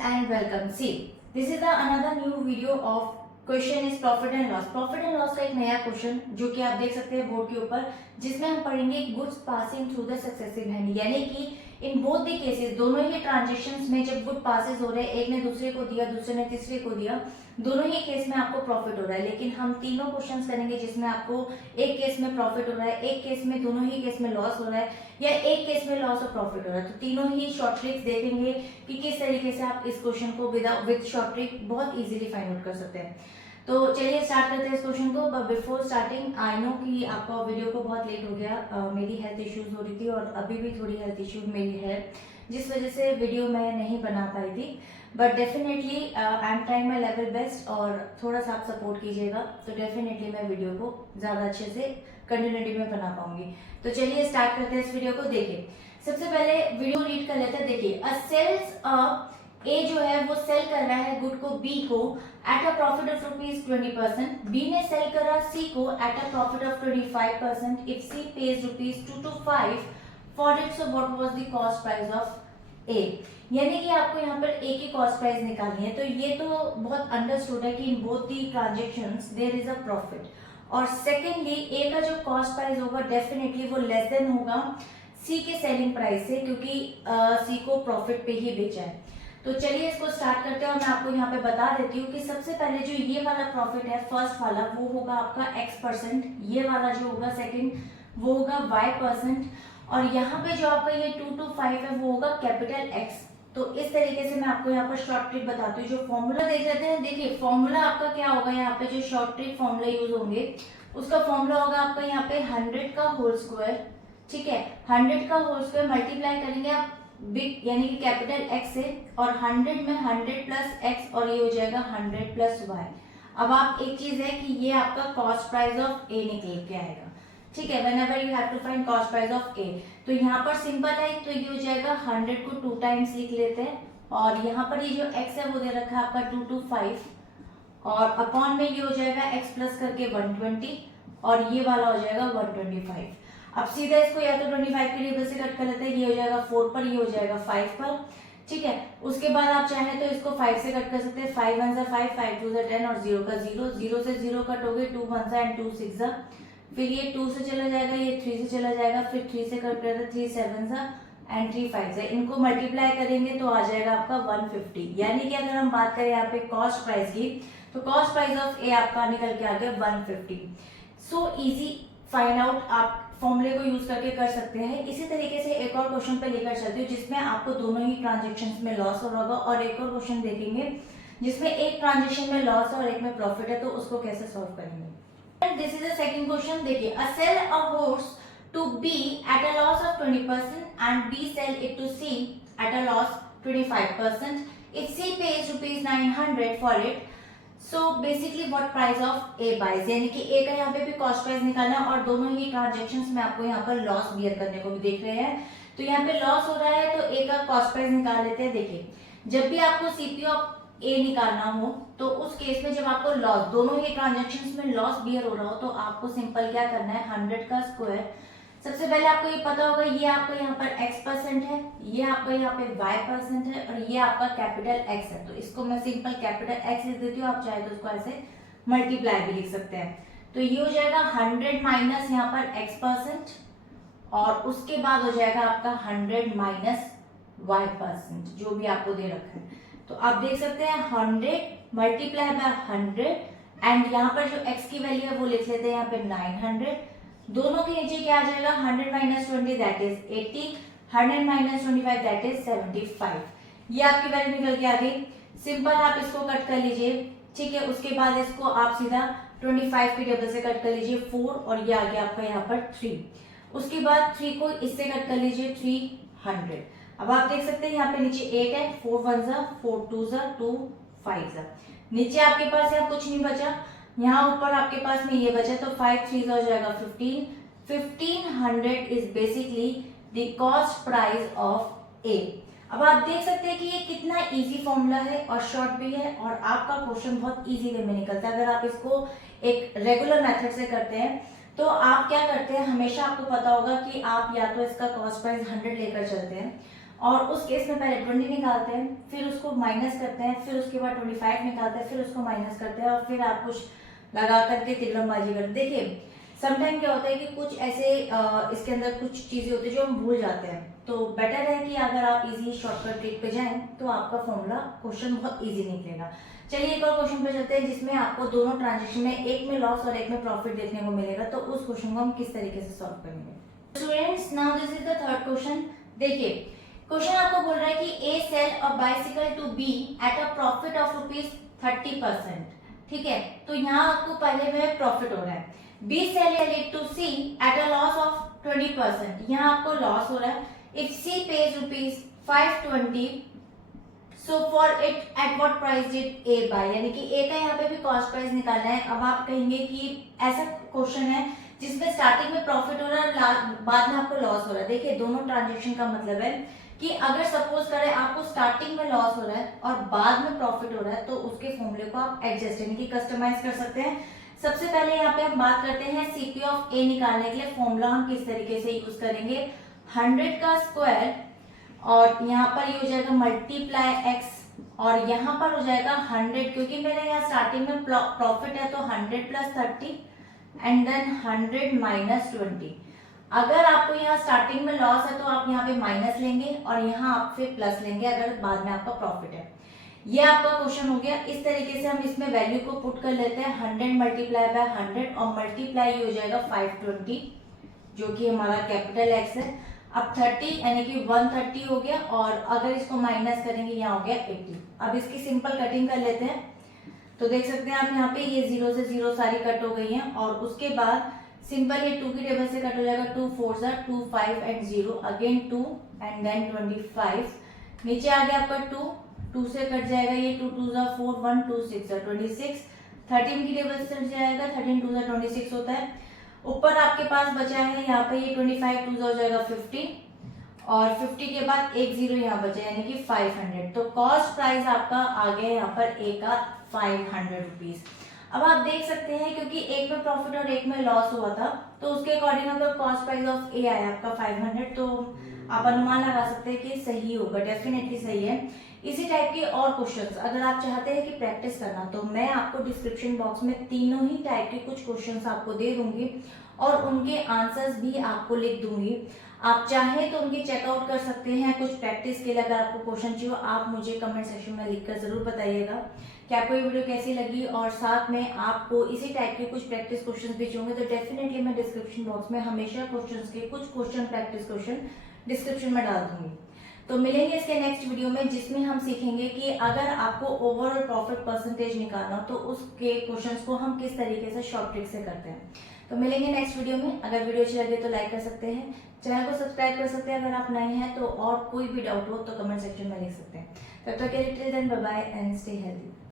and welcome. See, this is another new video of question is profit and loss. Profit and loss का एक नया question जो कि आप देख सकते हैं बोर्ड के ऊपर, जिसमें हम पढ़ेंगे goods passing through the successive hand, यानी कि इन बोथ द केसेस, दोनों ही ट्रांजेक्शन्स में जब गुड पासिस हो रहे हैं, एक ने दूसरे को दिया, दूसरे ने तीसरे को दिया, दोनों ही केस में आपको प्रॉफिट हो रहा है। लेकिन हम तीनों क्वेश्चंस करेंगे जिसमें आपको एक केस में प्रॉफिट हो रहा है, एक केस में, दोनों ही केस में लॉस हो रहा है, या एक केस में लॉस और प्रॉफिट हो रहा है। तो तीनों ही शॉर्ट ट्रिक्स देखेंगे कि किस तरीके से आप इस क्वेश्चन को विद शॉर्ट ट्रिक बहुत इजीली फाइंड आउट कर सकते हैं। तो चलिए स्टार्ट करते हैं इस क्वेश्चन को। But before starting, I know कि आपका वीडियो को बहुत लेट हो गया। मेरी हेल्थ इश्यूज हो रही थी और अभी भी थोड़ी हेल्थ इश्यूज मेरी है, जिस वजह से वीडियो मैं नहीं बना पाई थी। But definitely I am trying my level best, और थोड़ा सा आप सपोर्ट कीजिएगा तो डेफिनेटली मैं वीडियो को ज़्यादा अच्छे से कंटिन्यूटी में बना पाऊंगी। तो चलिए स्टार्ट करते हैं इस वीडियो को। देखिए, सबसे पहले वीडियो रीड कर लेते हैं। देखिए, अ सेल्स ए जो है वो सेल कर रहा है गुड को बी को at a profit of ₹20%, B ने सेल करा सी को at a profit of 25%। If C pays ₹225 for it, so what was the cost price of A. यानी कि आपको यहाँ पर ए की कॉस्ट प्राइस निकालनी है। तो ये तो बहुत अंडरस्टूड है कि in both the transactions there is a profit, और सेकेंडली ए का जो कॉस्ट प्राइस होगा डेफिनेटली वो लेस देन होगा सी के सेलिंग प्राइस से, क्योंकि सी को प्रॉफिट पे ही बेचा है। तो चलिए इसको स्टार्ट करते हैं, और मैं आपको यहाँ पे बता देती हूँ कि सबसे पहले जो ये वाला प्रॉफिट है फर्स्ट वाला, वो होगा आपका x%, ये वाला जो होगा सेकंड वो होगा y%, और यहाँ पे जो आपका ये 225 है वो होगा कैपिटल X। तो इस तरीके से मैं आपको यहाँ पर शॉर्ट ट्रिक बताती हूँ। जो फॉर्मूला देख लेते हैं। देखिए, फॉर्मूला आपका क्या होगा, यहाँ पे जो शॉर्ट ट्रिक फॉर्मूला यूज होंगे उसका फॉर्मूला होगा आपका यहाँ पे 100 का होल स्क्वायर, ठीक है। 100 का होल स्क्वायर मल्टीप्लाई करेंगे आप बिग यानी कि कैपिटल X से, और 100 में 100 प्लस X, और ये हो जाएगा 100 प्लस Y। अब आप एक चीज है कि ये आपका कॉस्ट प्राइस ऑफ ए निकल के आएगा, ठीक है। Whenever you have to find cost price of A, तो यहाँ पर सिंपल है, तो ये हो जाएगा 100 को 2 टाइम्स लिख लेते हैं, और यहाँ पर ये जो X है वो दे रखा है आपका 225, और अपॉन में ये हो जाएगा X प्लस करके 120, और ये वाला हो जाएगा 125। अब सीधा इसको या तो 25 के टेबल से कट कर लेते हैं, ये हो जाएगा 4 पर, ये हो जाएगा 5 पर, ठीक है। उसके बाद आप चाहें तो इसको 5 से कट कर सकते हैं। 5 1 जा 5, 5 2 जा 10, और 0 का 0, 0 से 0 कट हो गए, 2 1 जा एंड 2 6 जा, फिर ये 2 से चला जाएगा, ये 3 से चला जाएगा, फिर 3 से कट करते 3 7 जा एंड 3 5 जा। इनको मल्टीप्लाई करेंगे तो आ जाएगा आपका 150। यानी कि अगर हम बात करें यहाँ पे कॉस्ट प्राइस की, तो कॉस्ट प्राइस ऑफ ए आपका निकल के आ गया 150। सो इजी फाइंड आउट, आप फॉर्मूले को यूज करके कर सकते हैं। इसी तरीके से एक और क्वेश्चन पे लेकर चलती हूँ जिसमें आपको दोनों ही ट्रांजेक्शन्स में लॉस हो रहा होगा, और एक और क्वेश्चन देखेंगे जिसमें एक ट्रांजेक्शन में लॉस और एक में प्रॉफिट है, तो उसको कैसे सॉल्व करेंगे। This is the second question. देखिए, A sell a horse to B at a loss of 20% and B sell it to C at a loss 25%। If C pays ₹900 for it, so basically what price of A buys, यानी कि ए का यहाँ पे भी cost price निकालना है, और दोनों ही ट्रांजेक्शन्स में आपको यहाँ पर लॉस बियर करने को भी देख रहे हैं। तो यहाँ पे लॉस हो रहा है तो ए का कॉस्ट प्राइस निकाल लेते हैं। देखिए, जब भी आपको सीपी ऑफ ए निकालना हो, तो उस केस में जब आपको लॉस, दोनों ही ट्रांजेक्शन्स में लॉस बियर हो रहा हो, तो आपको सिंपल क्या करना है, 100 का स्क्वायर। सबसे पहले आपको ये पता होगा, ये आपको यहाँ पर x% है, ये आपका यहाँ पे y% है, और ये आपका कैपिटल X है। तो इसको मैं सिंपल कैपिटल X लिख देती हूँ, आप चाहे तो इसको ऐसे मल्टीप्लाई भी लिख सकते हैं। तो ये हो जाएगा 100 माइनस यहाँ पर x%, और उसके बाद हो जाएगा आपका 100 माइनस y%, जो भी आपको दे रखा है। तो आप देख सकते हैं 100 मल्टीप्लाई बाय 100, एंड यहाँ पर जो x की वैल्यू है वो लिख लेते हैं यहाँ पे 900। दोनों के नीचे क्या आ जाएगा, 100 minus 20 that is 80, 100 minus 25 that is 75। ये आपकी वैल्यू निकल के आ गई। सिंपल आप इसको कट कर लीजिए, ठीक है। उसके बाद इसको आप सीधा 25 के टेबल से कट कर लीजिए 4, और ये आ गया आपका यहाँ पर 3। उसके बाद 3 को इससे कट कर लीजिए 300। अब आप देख सकते हैं यहाँ पे नीचे 8 है, 4 1 जा 4 2 जा 2 5 जा, नीचे आपके पास यहाँ कुछ नहीं बचा, यहाँ ऊपर आपके पास में ये बचा, तो 5 3 हो जाएगा 15। 1500 is basically the cost price of A. अब आप देख सकते हैं कि ये कितना इजी फॉर्मूला है और शॉर्ट भी है, और आपका क्वेश्चन बहुत इजी वे में निकलता है। अगर आप इसको एक रेगुलर मेथड से करते हैं, तो आप क्या करते हैं, हमेशा आपको पता होगा कि आप या तो इसका कॉस्ट प्राइस 100 लेकर चलते हैं, और उस केस में पहले 20 निकालते हैं, फिर उसको माइनस करते हैं, फिर उसके बाद 25 निकालते हैं, फिर उसको माइनस करते हैं और फिर आप कुछ लगा करके तिरंगबाजी करते। देखिए समटाइम क्या होता है कि कुछ ऐसे इसके अंदर कुछ चीजें होती है जो हम भूल जाते हैं, तो बेटर है कि अगर आप इजी शॉर्टकट ट्रिक पे जाएं तो आपका फॉर्मूला क्वेश्चन बहुत इजी निकलेगा। चलिए एक और क्वेश्चन पे चलते हैं जिसमें आपको दोनों ट्रांजेक्शन में, एक में लॉस और एक में प्रॉफिट देखने को मिलेगा, तो उस क्वेश्चन को हम किस तरीके से सॉल्व करेंगे। Students now this is the third question. देखिए क्वेश्चन आपको बोल रहा है कि A sell a bicycle to B at a profit of ₹30%। ठीक है, तो यहाँ आपको पहले में प्रॉफिट हो रहा है। बी सेल या lead to C at a loss of 20%, यहाँ आपको लॉस हो रहा है। If C pays ₹520, so for it at what price did A buy, यानी कि ए का यहाँ पे भी कॉस्ट प्राइस निकालना है। अब आप कहेंगे कि ऐसा क्वेश्चन है जिसमें स्टार्टिंग में प्रॉफिट हो रहा है, बाद में आपको लॉस हो रहा है। देखिए दोनों ट्रांजेक्शन का मतलब है कि अगर सपोज करें आपको स्टार्टिंग में लॉस हो रहा है और बाद में प्रॉफिट हो रहा है, तो उसके फॉर्मूले को आप एडजस्ट यानी कि कस्टमाइज कर सकते हैं। सबसे पहले यहाँ पे हम बात करते हैं सीपी ऑफ ए निकालने के लिए फॉर्मूला हम किस तरीके से यूज करेंगे। 100 का स्क्वायर और यहाँ पर ये हो जाएगा मल्टीप्लाई एक्स और यहाँ पर हो जाएगा 100, क्योंकि मेरे यहाँ स्टार्टिंग में प्रॉफिट है तो 100 प्लस 30 एंड देन 100 माइनस 20। अगर आपको यहाँ स्टार्टिंग में लॉस है तो आप यहाँ पे माइनस लेंगे और यहाँ आप फिर प्लस लेंगे अगर बाद में आपका प्रॉफिट है। ये आपका क्वेश्चन हो गया। इस तरीके से हम इसमें वैल्यू को पुट कर लेते हैं 100 मल्टीप्लाई बाय 100 और मल्टीप्लाई हो जाएगा 520 जो कि हमारा कैपिटल एक्स है। अब 30 यानी कि 130 हो गया और अगर इसको माइनस करेंगे यहाँ हो गया 80। अब इसकी सिंपल कटिंग कर लेते हैं तो देख सकते हैं आप यहाँ पे ये 0 से 0 सारी कट हो गई हैं और उसके बाद सिंपल ये 2 की टेबल से कट हो जाएगा। 2 4 2 5 एंड 0 अगेन 2 एंड देन 25। नीचे आ गया आपका 2 से कट जाएगा ये 2 2 4 1 2 6 26। 13 की टेबल से कट जाएगा, 13 2 26 होता है। ऊपर आपके पास बचा है यहाँ पे ये 25 2 हो जाएगा 50 और 50 के बाद एक 0 यहाँ बचा यानी कि 500। तो कॉस्ट प्राइस आपका आ गया यहाँ पर ए का 500 रुपीज। अब आप देख सकते हैं क्योंकि एक में प्रॉफिट और एक में लॉस हुआ था तो उसके अकॉर्डिंग अगर कॉस्ट प्राइस ऑफ ए आया आपका 500 तो आप अनुमान लगा सकते हैं कि सही होगा, डेफिनेटली सही है। इसी टाइप के और क्वेश्चंस अगर आप चाहते हैं कि प्रैक्टिस करना तो मैं आपको डिस्क्रिप्शन बॉक्स में तीनों ही टाइप के कुछ क्वेश्चंस आपको दे दूंगी और उनके आंसर्स भी आपको लिख दूंगी। आप चाहें तो उनकी चेकआउट कर सकते हैं। कुछ प्रैक्टिस के लिए अगर आपको क्वेश्चन चाहिए आप मुझे कमेंट सेक्शन में लिखकर जरूर बताइएगा कि आपको ये वीडियो कैसी लगी और साथ में आपको इसी टाइप के कुछ प्रैक्टिस क्वेश्चंस भी चाहिए तो डेफिनेटली मैं डिस्क्रिप्शन बॉक्स में हमेशा क्वेश्चंस के कुछ क्वेश्चन प्रैक्टिस क्वेश्चन डिस्क्रिप्शन में डाल दूंगी। तो मिलेंगे इसके नेक्स्ट वीडियो में जिसमें हम सीखेंगे कि अगर आपको ओवरऑल प्रॉफिट परसेंटेज निकालना तो उसके क्वेश्चंस को हम किस तरीके से शॉर्ट ट्रिक से करते हैं। तो मिलेंगे नेक्स्ट वीडियो में। अगर वीडियो अच्छी लगे तो लाइक कर सकते हैं, चैनल को सब्सक्राइब कर सकते हैं अगर आप नए हैं तो, और कोई भी डाउट हो तो कमेंट सेक्शन में लिख सकते हैं। तब तक के लिए till then bye bye and stay healthy.